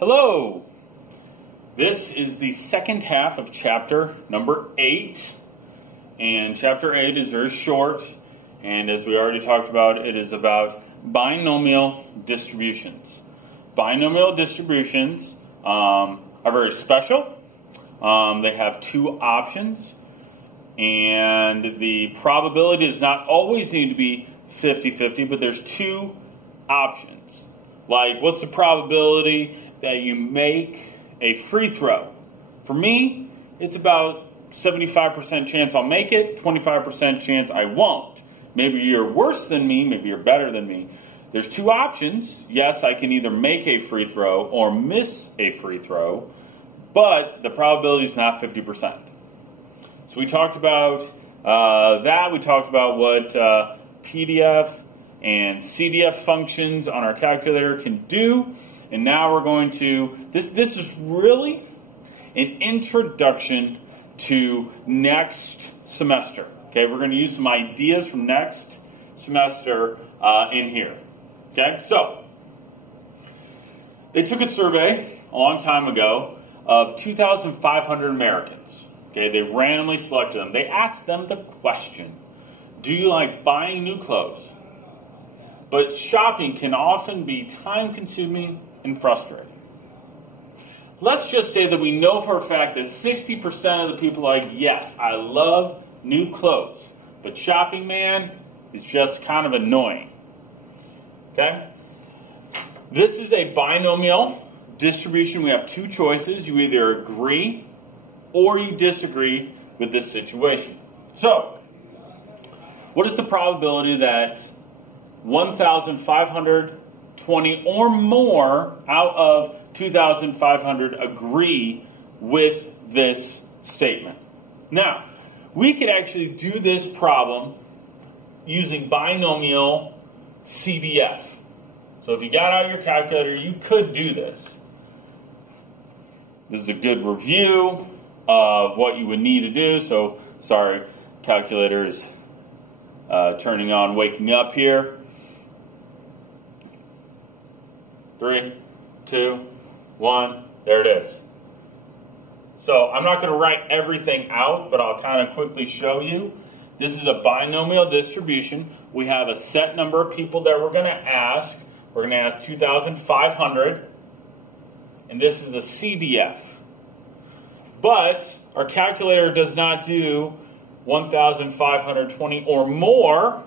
Hello! This is the second half of chapter number 8. And chapter 8 is very short. And as we already talked about, it is about binomial distributions. Binomial distributions are very special. They have two options. And the probability does not always need to be 50-50, but there's two options. Like, what's the probability that you make a free throw? For me, it's about 75% chance I'll make it, 25% chance I won't. Maybe you're worse than me, maybe you're better than me. There's two options. Yes, I can either make a free throw or miss a free throw, but the probability is not 50%. So we talked about that. We talked about what PDF and CDF functions on our calculator can do. And now we're going to, this is really an introduction to next semester. Okay, we're going to use some ideas from next semester in here. Okay, so they took a survey a long time ago of 2,500 Americans. Okay, they randomly selected them. They asked them the question, do you like buying new clothes? But shopping can often be time-consuming and frustrating. Let's just say that we know for a fact that 60% of the people are like, yes, I love new clothes, but shopping, man, is just kind of annoying. Okay? This is a binomial distribution. We have two choices. You either agree or you disagree with this situation. So, what is the probability that 1,520 or more out of 2,500 agree with this statement? Now, we could actually do this problem using binomial CDF. So if you got out your calculator, you could do this. This is a good review of what you would need to do. So, sorry, calculator is turning on, waking up here. 3, 2, 1, there it is. So I'm not going to write everything out, but I'll kind of quickly show you. This is a binomial distribution. We have a set number of people that we're going to ask. We're going to ask 2,500, and this is a CDF. But our calculator does not do 1,520 or more,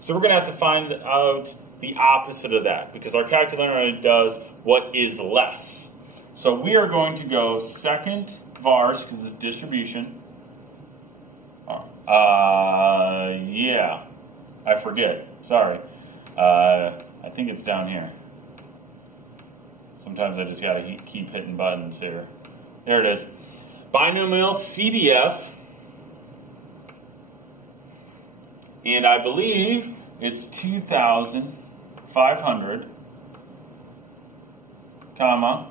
so we're going to have to find out the opposite of that, because our calculator only does what is less. So we are going to go second vars, because it's distribution. Yeah, I forget. Sorry. I think it's down here. Sometimes I just got to keep hitting buttons here. There it is. Binomial CDF. And I believe it's 2,500, comma,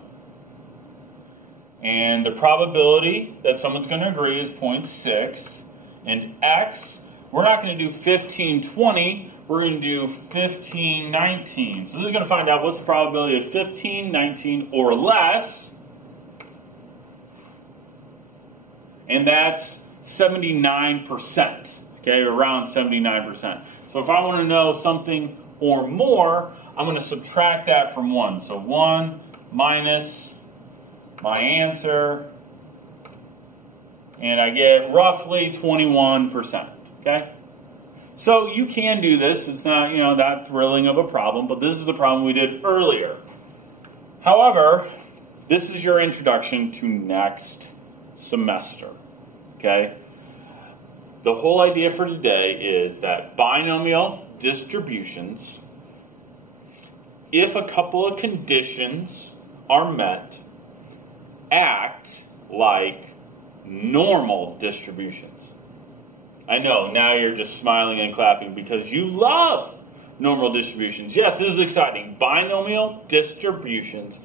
and the probability that someone's going to agree is 0.6, and X, we're not going to do 1520, we're going to do 1519. So this is going to find out what's the probability of 1519 or less, and that's 79%, okay, around 79%. So if I want to know something or more, I'm going to subtract that from 1. So 1 minus my answer, and I get roughly 21%. Okay? So you can do this. It's not, that thrilling of a problem, but this is the problem we did earlier. However, this is your introduction to next semester. Okay? The whole idea for today is that binomial distributions, if a couple of conditions are met, act like normal distributions. I know, now you're just smiling and clapping because you love normal distributions. Yes, this is exciting. Binomial distributions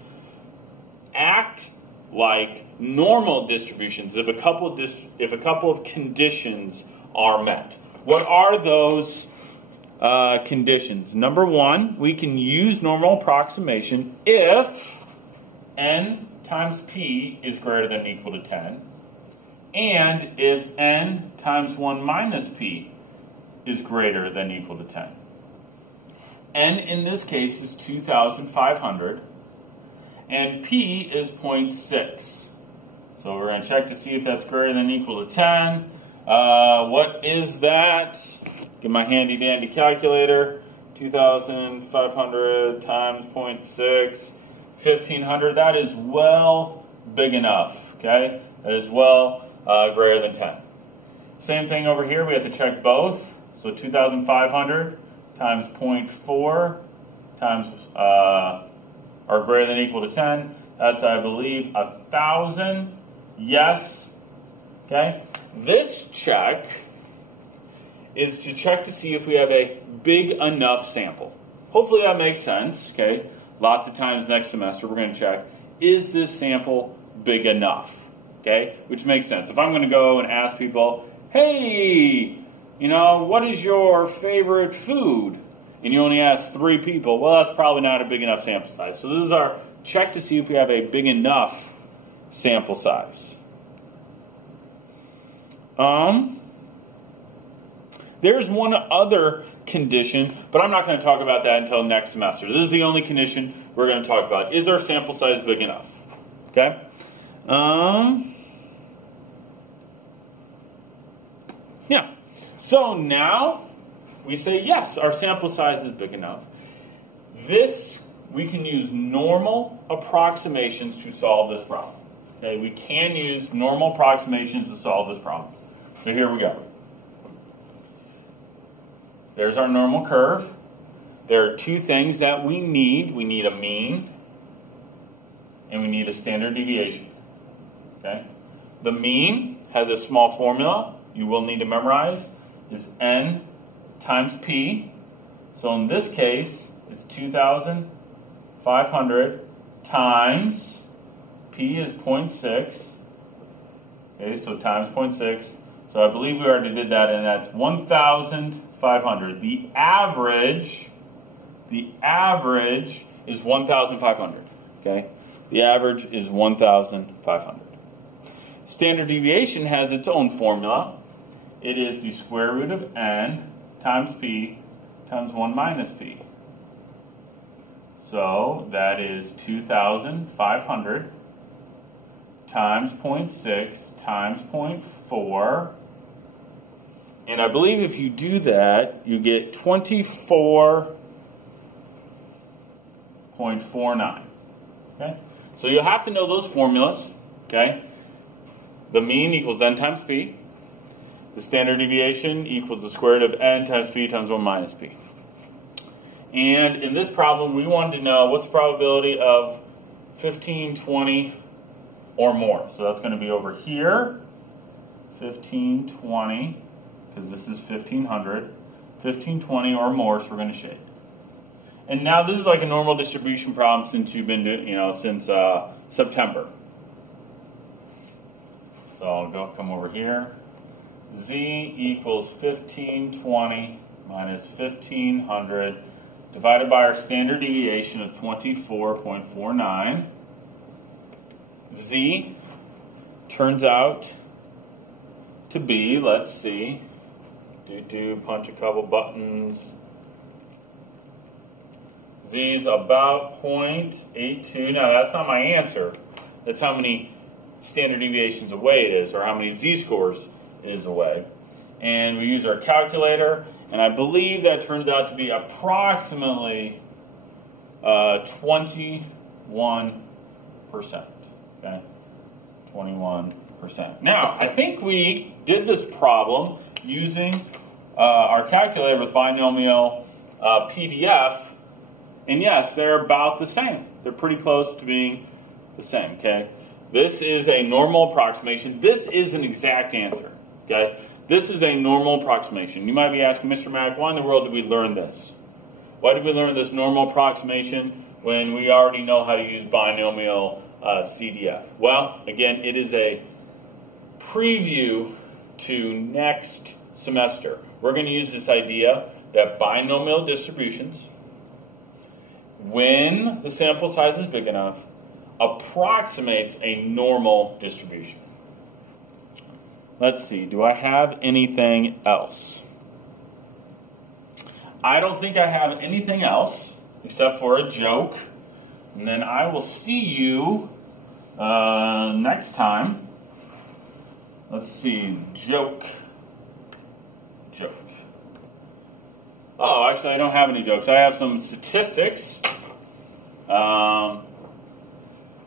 act like normal distributions if a couple of conditions are met. What are those conditions? Number one, we can use normal approximation if n times p is greater than or equal to 10, and if n times 1 minus p is greater than or equal to 10. N in this case is 2,500, and p is 0.6. So we're going to check to see if that's greater than or equal to 10. What is that? Get my handy dandy calculator. 2,500 times 0.6, 1,500. That is well big enough, okay? That is well greater than 10. Same thing over here. We have to check both. So 2,500 times 0.4 times, or greater than or equal to 10. That's, I believe, 1,000. Yes. Okay. This check is to check to see if we have a big enough sample. Hopefully that makes sense. Okay. Lots of times next semester we're going to check, is this sample big enough? Okay. Which makes sense. If I'm going to go and ask people, hey, you know, what is your favorite food? And you only ask 3 people, well, that's probably not a big enough sample size. So this is our check to see if we have a big enough sample size. There's one other condition, but I'm not going to talk about that until next semester. This is the only condition we're going to talk about. Is our sample size big enough? Okay? Yeah. So now we say, yes, our sample size is big enough. This, we can use normal approximations to solve this problem. Okay, we can use normal approximations to solve this problem. So here we go. There's our normal curve. There are 2 things that we need. We need a mean and we need a standard deviation. Okay? The mean has a small formula you will need to memorize. Is n times p. So in this case, it's 2,500 times p is 0.6. Okay, so times 0.6. So I believe we already did that, and that's 1,500. The average is 1,500. Okay, the average is 1,500. Standard deviation has its own formula. It is the square root of n times p times 1 minus p. So that is 2,500 times 0.6 times 0.4. And I believe if you do that, you get 24.49. Okay? So you'll have to know those formulas. Okay? The mean equals n times p. The standard deviation equals the square root of n times p times 1 minus p. And in this problem, we wanted to know what's the probability of 15, 20, or more. So that's going to be over here, 15, 20, because this is 1,500, 15, 20, or more, so we're going to shade. And now this is like a normal distribution problem since you've been doing, since September. So I'll come over here. Z equals 1,520 minus 1,500 divided by our standard deviation of 24.49. Z turns out to be, let's see, punch a couple buttons. Z is about 0.82. Now that's not my answer. That's how many standard deviations away it is, or how many Z-scores it is away. And we use our calculator, and I believe that turns out to be approximately 21%. Okay, 21%. Now, I think we did this problem using our calculator with binomial PDF, and yes, they're about the same. They're pretty close to being the same. Okay, this is a normal approximation. This is an exact answer. Okay, this is a normal approximation. You might be asking, Mr. Mack, why in the world did we learn this? Why did we learn this normal approximation when we already know how to use binomial CDF? Well, again, it is a preview to next semester. We're going to use this idea that binomial distributions, when the sample size is big enough, approximates a normal distribution. Let's see, do I have anything else? I don't think I have anything else except for a joke. And then I will see you next time. Let's see, joke. Oh, actually, I don't have any jokes. I have some statistics.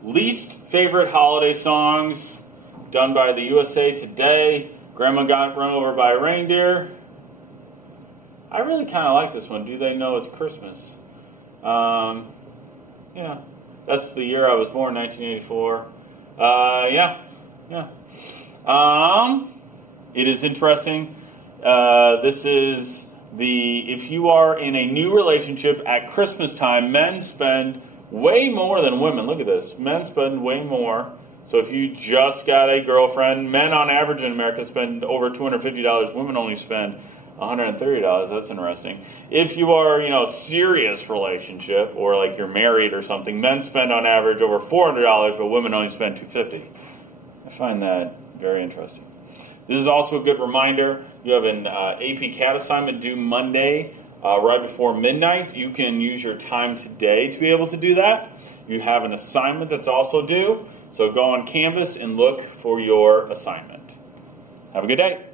Least favorite holiday songs done by the USA Today. Grandma got run over by a reindeer. I really kind of like this one. Do they know it's Christmas? Yeah, that's the year I was born, 1984. Yeah. It is interesting. This is if you are in a new relationship at Christmas time, men spend way more than women. Look at this. Men spend way more. So if you just got a girlfriend, men on average in America spend over $250. Women only spend $130. That's interesting. If you are, serious relationship or like you're married or something, men spend on average over $400, but women only spend $250. I find that very interesting. This is also a good reminder. You have an AP CAT assignment due Monday right before midnight. You can use your time today to be able to do that. You have an assignment that's also due. So go on Canvas and look for your assignment. Have a good day.